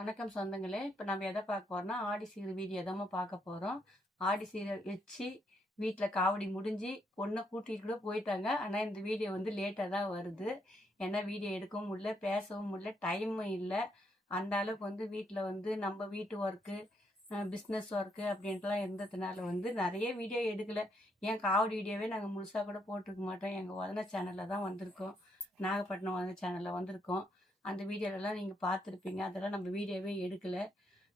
வணக்கம் சொந்தங்களே. இப்போ நம்ம எதை பார்க்க போறோம்னா ஆடி சீர் வீடியோ தான் பார்க்க போகிறோம். ஆடி சீரை வச்சு வீட்டில் காவடி முடிஞ்சு பொண்ணை கூட்டிகிட்டு கூட போயிட்டாங்க. ஆனால் இந்த வீடியோ வந்து லேட்டாக தான் வருது. ஏன்னா வீடியோ எடுக்கவும் முடியல, பேசவும் முடியல, டைமும் இல்லை. அந்த அளவுக்கு வந்து வீட்டில் வந்து நம்ம வீட்டு ஒர்க்கு, பிஸ்னஸ் ஒர்க்கு அப்படின்ட்டுலாம் இருந்ததுனால வந்து நிறைய வீடியோ எடுக்கலை. ஏன் காவடி வீடியோவே நாங்கள் முழுசாக கூட போட்டிருக்க மாட்டோம். எங்கள் வதன சேனலில் தான் வந்திருக்கோம். நாகப்பட்டினம் வதன சேனலில் வந்திருக்கோம். அந்த வீடியோலலாம் நீங்கள் பார்த்துருப்பீங்க. அதெல்லாம் நம்ம வீடியோவே எடுக்கலை.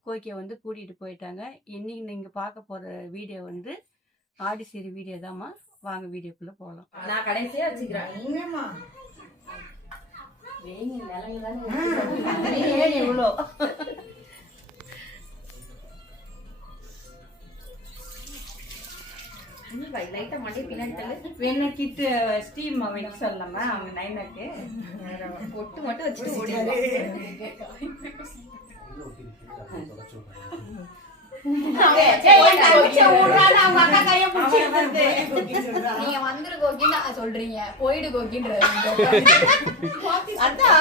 கோயிக்கை வந்து கூட்டிகிட்டு போயிட்டாங்க. இன்றைக்கி நீங்கள் பார்க்க போகிற வீடியோ வந்து ஆடி சீரி வீடியோ தாம்மா. வாங்க வீடியோக்குள்ளே போகலாம். நான் கடைசியாக வச்சுக்கிறேன். நீங்கம்மா இவ்வளோ லைட்டா மண்டி பின்னாடி வேணா கிட்டு ஸ்டீம் வைக்க சொல்லலாமா? அவங்க நைனாக்கு ஒட்டு மட்டும் வச்சுட்டு ஓடியாரு. நீங்க வந்துரு கோகின்னு சொல்றீங்க, போயிடு கோகின்ற அதான்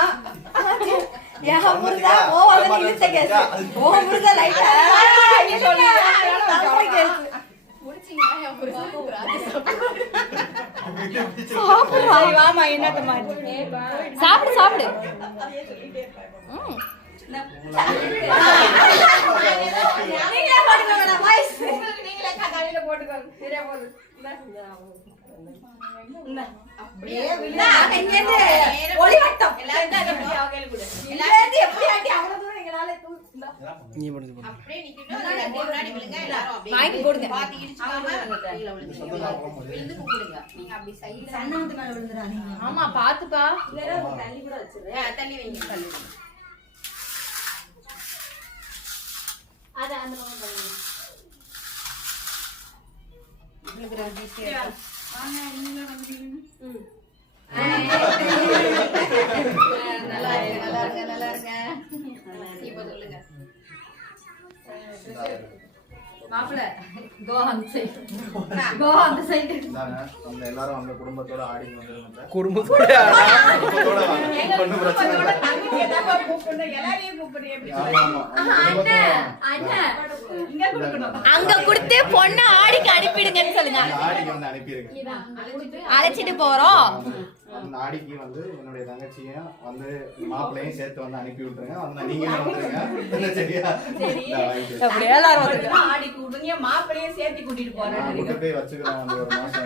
சாப்பிடு சாப்பிடு. ஆமா பாத்துப்பா. தள்ளி வைங்க. அது அந்த நல்லா இருங்க. இப்ப சொல்லுங்க மாப்பிள்ள. கோ அந்த சைடு, கோ அந்த சைடு. நம்ம எல்லாரும் நம்ம குடும்பத்தோட ஆடி வந்துருங்க. குடும்பத்தோட அங்க கொடுத்து பொண்ணு ஆடிக்கு அனுப்பிடுங்கன்னு சொல்லுங்க. ஆடிக்கு வந்து அனுப்பிடுங்க. அழைச்சிட்டு போறோம். ஆடிக்கு வந்து என்னுடைய தங்கச்சியும் வந்து மாப்பிள்ளையும் சேர்த்து வந்து அனுப்பி விட்டுருங்க. வந்து நீங்களும் வந்துருங்க. சரியா? அப்படியே எல்லாரும் வந்துருங்க. ஆடிக்கு விடுங்க, மாப்பிள்ளையும் சேர்த்து கூட்டிட்டு போறேன். கூட்டி போய் வச்சுக்கலாம். வந்து ஒரு மாசம்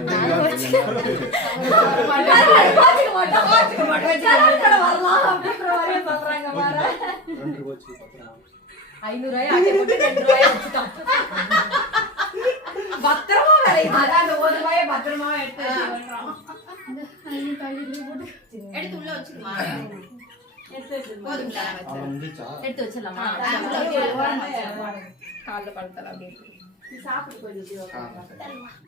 பத்திரமா பத்திரமா எடுத்து உள்ள வச்சுக்கமா. எடுத்து வச்சிடலாமா? காலைல பழத்தலாம். அப்படியே சாப்பிட்டு போயிடுச்சு.